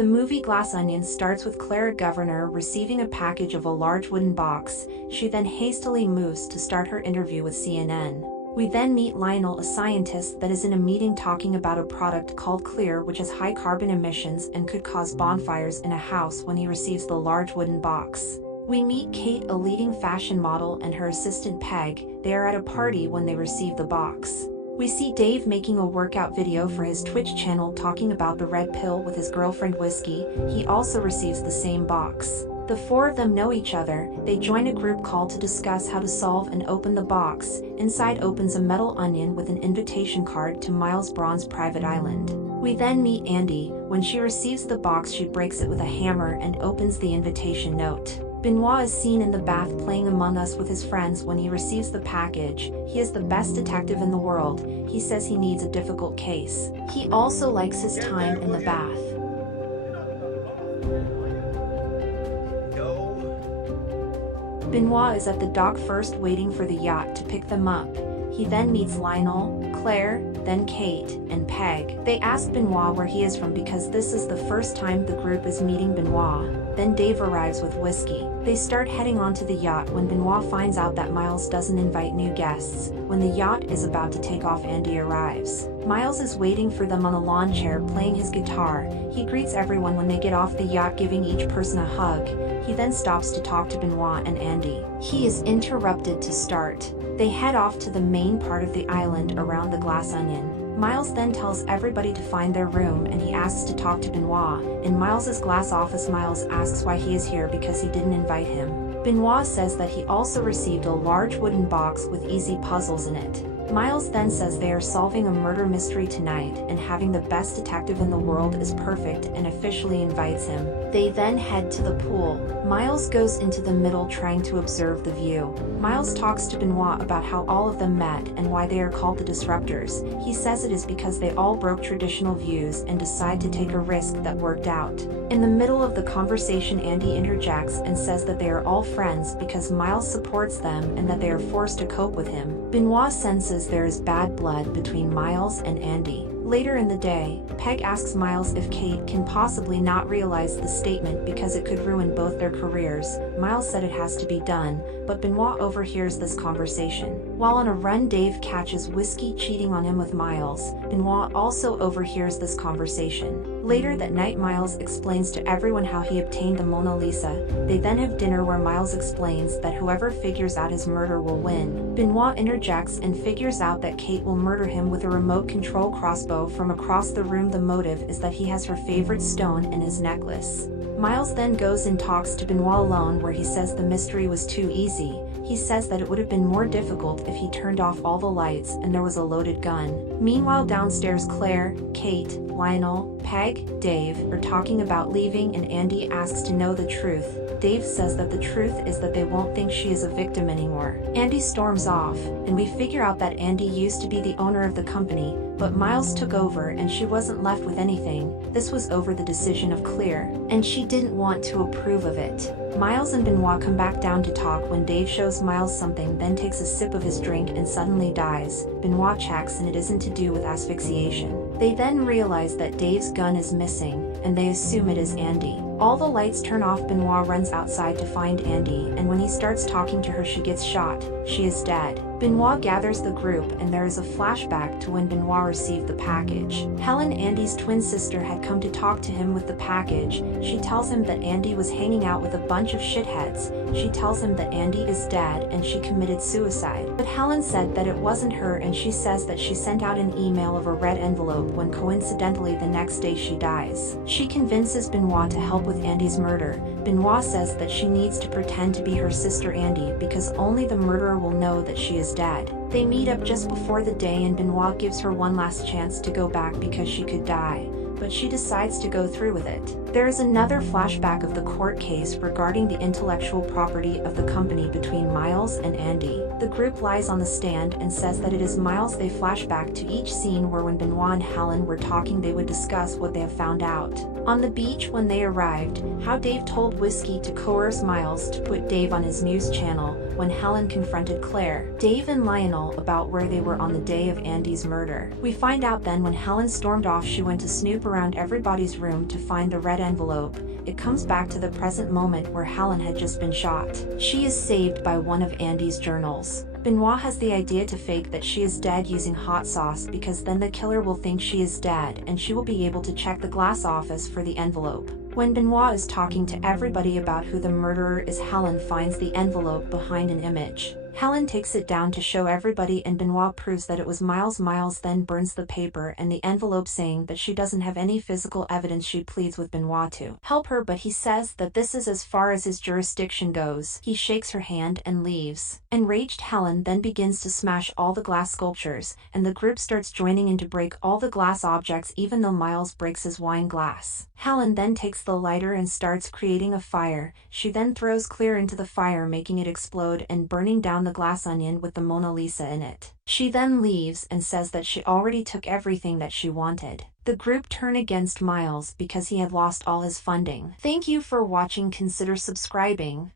The movie Glass Onion starts with Clara Governor receiving a package of a large wooden box. She then hastily moves to start her interview with CNN. We then meet Lionel, a scientist that is in a meeting talking about a product called Clear, which has high carbon emissions and could cause bonfires in a house when he receives the large wooden box. We meet Kate, a leading fashion model, and her assistant Peg. They are at a party when they receive the box. We see Dave making a workout video for his Twitch channel talking about the red pill with his girlfriend Whiskey. He also receives the same box. The four of them know each other. They join a group call to discuss how to solve and open the box. Inside opens a metal onion with an invitation card to Miles Braun's private island. We then meet Andy. When she receives the box, she breaks it with a hammer and opens the invitation note. Benoit is seen in the bath playing Among Us with his friends when he receives the package. He is the best detective in the world. He says he needs a difficult case. He also likes his time in the bath. Benoit is at the dock first waiting for the yacht to pick them up. He then meets Lionel, Claire, then Kate, and Peg. They ask Benoit where he is from because this is the first time the group is meeting Benoit. Then Dave arrives with Whiskey. They start heading onto the yacht when Benoit finds out that Miles doesn't invite new guests. When the yacht is about to take off, Andy arrives. Miles is waiting for them on a lawn chair playing his guitar. He greets everyone when they get off the yacht, giving each person a hug. He then stops to talk to Benoit and Andy. He is interrupted to start. They head off to the main part of the island around the Glass Onion. Miles then tells everybody to find their room and he asks to talk to Benoit. In Miles's glass office, Miles asks why he is here because he didn't invite him. Benoit says that he also received a large wooden box with easy puzzles in it. Miles then says they are solving a murder mystery tonight and having the best detective in the world is perfect and officially invites him. They then head to the pool. Miles goes into the middle trying to observe the view. Miles talks to Benoit about how all of them met and why they are called the Disruptors. He says it is because they all broke traditional views and decide to take a risk that worked out. In the middle of the conversation, Andy interjects and says that they are all friends because Miles supports them and that they are forced to cope with him. Benoit senses there is bad blood between Miles and Andy. Later in the day, Peg asks Miles if Kate can possibly not realize the statement because it could ruin both their careers. Miles said it has to be done, but Benoit overhears this conversation. While on a run, Dave catches Whiskey cheating on him with Miles. Benoit also overhears this conversation. Later that night, Miles explains to everyone how he obtained the Mona Lisa. They then have dinner where Miles explains that whoever figures out his murder will win. Benoit interjects and figures out that Kate will murder him with a remote control crossbow from across the room. The motive is that he has her favorite stone in his necklace. Miles then goes and talks to Benoit alone where he says the mystery was too easy. He says that it would have been more difficult if he turned off all the lights and there was a loaded gun. Meanwhile, downstairs, Claire, Kate, Lionel, Peg, Dave are talking about leaving and Andy asks to know the truth. Dave says that the truth is that they won't think she is a victim anymore. Andy storms off, and we figure out that Andy used to be the owner of the company, but Miles took over and she wasn't left with anything. This was over the decision of Clear, and she didn't want to approve of it. Miles and Benoit come back down to talk when Dave shows Miles something, then takes a sip of his drink and suddenly dies. Benoit checks and it isn't to do with asphyxiation. They then realize that Dave's gun is missing, and they assume it is Andy. All the lights turn off. Benoit runs outside to find Andy, and when he starts talking to her, she gets shot. She is dead. Benoit gathers the group, and there is a flashback to when Benoit received the package. Helen, Andy's twin sister, had come to talk to him with the package. She tells him that Andy was hanging out with a bunch of shitheads. She tells him that Andy is dead and she committed suicide. But Helen said that it wasn't her, and she says that she sent out an email of a red envelope when coincidentally the next day she dies. She convinces Benoit to help with Andy's murder. Benoit says that she needs to pretend to be her sister Andy because only the murderer will know that she is dead. They meet up just before the day and Benoit gives her one last chance to go back because she could die, but she decides to go through with it. There is another flashback of the court case regarding the intellectual property of the company between Miles and Andy. The group lies on the stand and says that it is Miles. They flash back to each scene where when Benoit and Helen were talking, they would discuss what they have found out. On the beach when they arrived, how Dave told Whiskey to coerce Miles to put Dave on his news channel, when Helen confronted Claire, Dave and Lionel about where they were on the day of Andy's murder. We find out then when Helen stormed off she went to snoop around everybody's room to find the red envelope. It comes back to the present moment where Helen had just been shot. She is saved by one of Andy's journals. Benoit has the idea to fake that she is dead using hot sauce because then the killer will think she is dead and she will be able to check the glass office for the envelope. When Benoit is talking to everybody about who the murderer is, Helen finds the envelope behind an image. Helen takes it down to show everybody and Benoit proves that it was Miles. Miles then burns the paper and the envelope, saying that she doesn't have any physical evidence. She pleads with Benoit to help her, but he says that this is as far as his jurisdiction goes. He shakes her hand and leaves. Enraged Helen then begins to smash all the glass sculptures, and the group starts joining in to break all the glass objects even though Miles breaks his wine glass. Helen then takes the lighter and starts creating a fire. She then throws Claire into the fire, making it explode and burning down the glass onion with the Mona Lisa in it. She then leaves and says that she already took everything that she wanted. The group turn against Miles because he had lost all his funding. Thank you for watching. Consider subscribing.